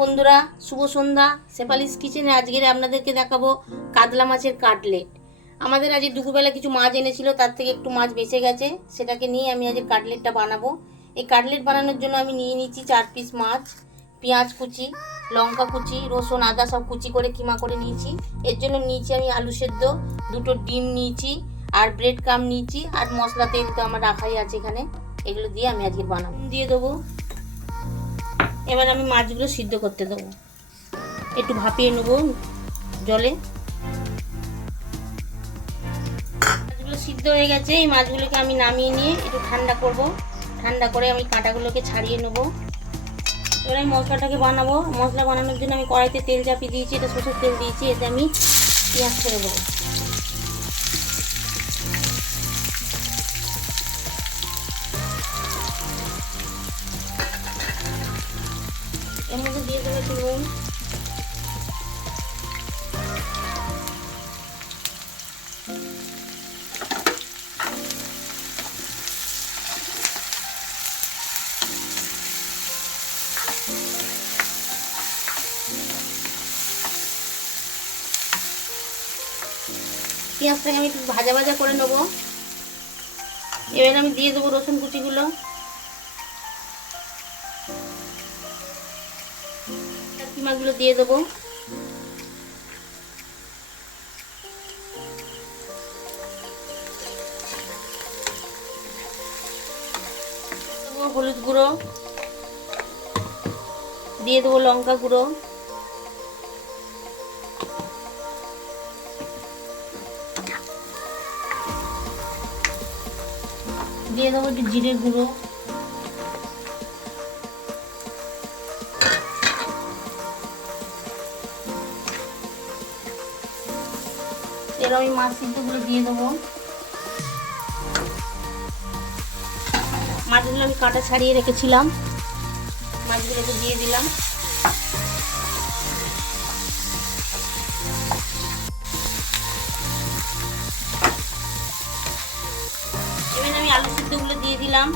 বন্ধুরা, শুভ সন্ধ্যা। শেফালিস কিচেনে আজকের আপনাদেরকে দেখাবো কাতলা মাছের কাটলেট। আমাদের আজ দুপুরবেলা কিছু মাছ এনেছিল, তার থেকে একটু মাছ বেঁচে গেছে, সেটাকে নিয়ে আমি আজ কাটলেটটা বানাবো। এই কাটলেট বানানোর জন্য আমি নিয়ে নিচ্ছি 4 পিস মাছ, পেঁয়াজ কুচি, লঙ্কা কুচি, রসুন আদা সব কুচি করে কিমা করে নিয়েছি। এর জন্য নিয়েছি আমি আলু সেদ্ধ, 2টো ডিম নিয়েছি, আর ব্রেড ক্রাম্ব নিয়েছি, আর মশলা তেল তো আমার রাখাই আছে এখানে। এগুলো দিয়ে আমি আজকে বানাবো। দিয়ে দেবো। এবার আমি মাছগুলো সিদ্ধ করতে দেবো, একটু ভাপিয়ে নেব জলে। মাছগুলো সিদ্ধ হয়ে গেছে, এই মাছগুলোকে আমি নামিয়ে নিয়ে একটু ঠান্ডা করব। ঠান্ডা করে আমি কাঁটাগুলোকে ছাড়িয়ে নেব। এবার আমি মশলাটাকে বানাবো। মশলা বানানোর জন্য আমি কড়াইতে তেল চাপিয়ে দিয়েছি, এটা সরষের তেল দিয়েছি। এতে আমি পেঁয়াজ ছেড়ে দেবো। এর মধ্যে দিয়ে দেবো একটু নুন, পেঁয়াজটাকে আমি একটু ভাজা ভাজা করে নেবো। এবার আমি দিয়ে দেবো রসুন কুচিগুলো, কিমাগুলো দিয়ে দেবো। হলুদ গুঁড়ো দিয়ে দেবো, লঙ্কা গুঁড়ো দিয়ে দেবো, একটু জিরে গুঁড়ো, এর আমি মাছ সিদ্ধগুলো দিয়ে দেবো। মাছগুলো আমি কাঁটা ছাড়িয়ে রেখেছিলাম, মাছগুলোকে দিয়ে দিলাম। এবার আমি আলু সিদ্ধগুলো দিয়ে দিলাম।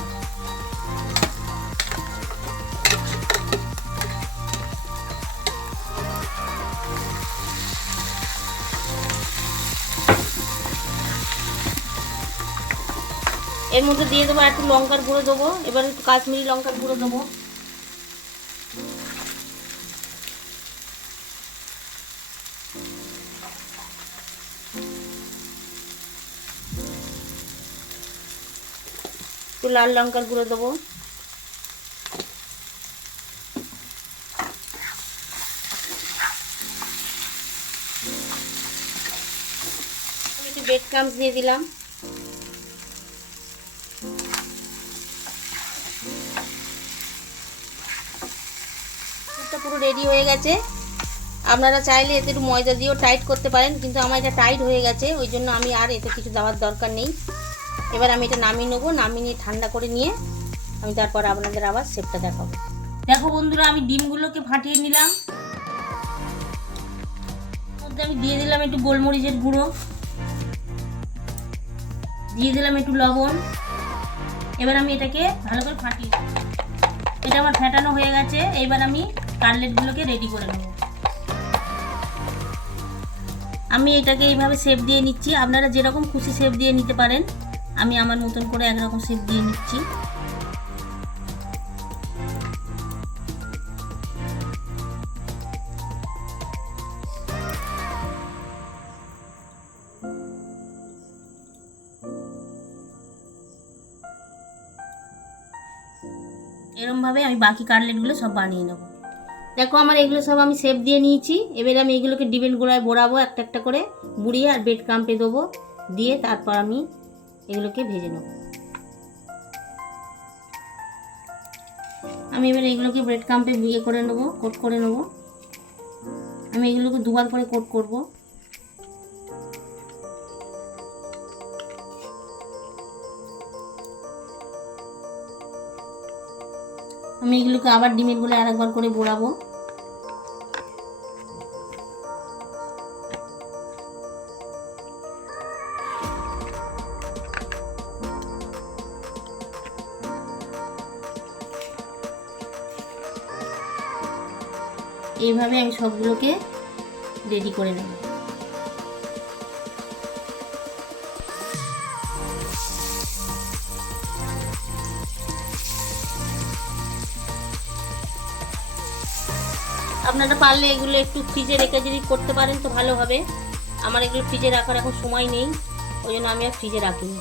এর মধ্যে দিয়ে দেবো একটু লঙ্কার গুঁড়ো দেবো, এবার একটু কাশ্মীরি লঙ্কার গুঁড়ো দেবো। একটু লাল লঙ্কার গুঁড়ো দেবো। একটু ব্রেড ক্রাম্বস দিয়ে দিলাম। পুরো রেডি হয়ে গেছে। আপনারা চাইলে এতে একটু ময়দা দিয়েও টাইট করতে পারেন, কিন্তু আমার এটা টাইট হয়ে গেছে, ওই জন্য আমি আর এতে কিছু দেওয়ার দরকার নেই। এবার আমি এটা নামিয়ে নেবো, নামিয়ে নিয়ে ঠান্ডা করে নিয়ে আমি তারপর আপনাদের আবার শেপটা দেখাবো। দেখো বন্ধুরা, আমি ডিমগুলোকে ফাটিয়ে নিলাম। মধ্যে আমি দিয়ে দিলাম একটু গোলমরিচের গুঁড়ো, দিয়ে দিলাম একটু লবণ। এবার আমি এটাকে ভালো করে ফাটিয়ে, এটা আমার ফেটানো হয়ে গেছে। এবার আমি কাটলেটগুলোকে রেডি করে নেব। আমি এটাকে এইভাবে শেপ দিয়ে নিচ্ছি, আপনারা যেরকম খুশি শেপ দিয়ে নিতে পারেন। আমি আমার মতন করে একরকম শেপ দিয়ে নিচ্ছি। এরকমভাবে আমি বাকি কাটলেটগুলো সব বানিয়ে নেব। দেখো আমার এগুলো সব আমি শেপ দিয়ে নিয়েছি। এবার আমি এগুলোকে ডিমের গুঁড়ায় বোড়াবো, একটা একটা করে বুড়িয়ে, আর ব্রেড ক্রাম্বে দেবো, দিয়ে তারপর আমি এগুলোকে ভেজে নেব। আমি এবার এগুলোকে ব্রেড ক্রাম্বে ইয়ে করে নেবো, কোট করে নেবো। আমি এগুলোকে দুবার করে কোট করব। আমি এগুলোকে আবার ডিমের গুঁড়ায় আরেকবার করে বোড়াবো। এইভাবে আমি সবগুলোকে রেডি করে নেব। আপনারা পারলে এগুলো একটু ফ্রিজে রেখে যদি করতে পারেন তো ভালো হবে। আমার এগুলো ফ্রিজে রাখার এখন সময় নেই, ওই জন্য আমি আর ফ্রিজে রাখিনি।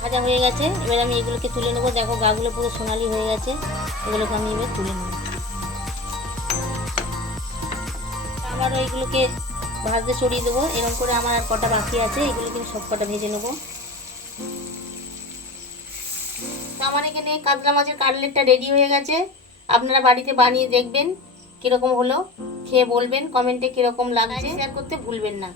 ভাজা হয়ে গেছে, এবার আমি এগুলোকে তুলে নেবো। দেখো গাগুলো পুরো সোনালি হয়ে গেছে, এগুলোকে আমি এবার তুলে নেব। আবারও এগুলোকে ভাজতে ছড়িয়ে দেবো। এরকম করে আমার আর কটা বাকি আছে, এগুলোকে সব কটা ভেজে নেবো। আমার এখানে কাতলা মাছের কাটলেটটা রেডি হয়ে গেছে। আপনারা বাড়িতে বানিয়ে দেখবেন কীরকম হলো, খেয়ে বলবেন কমেন্টে কীরকম লাগছে। শেয়ার করতে ভুলবেন না।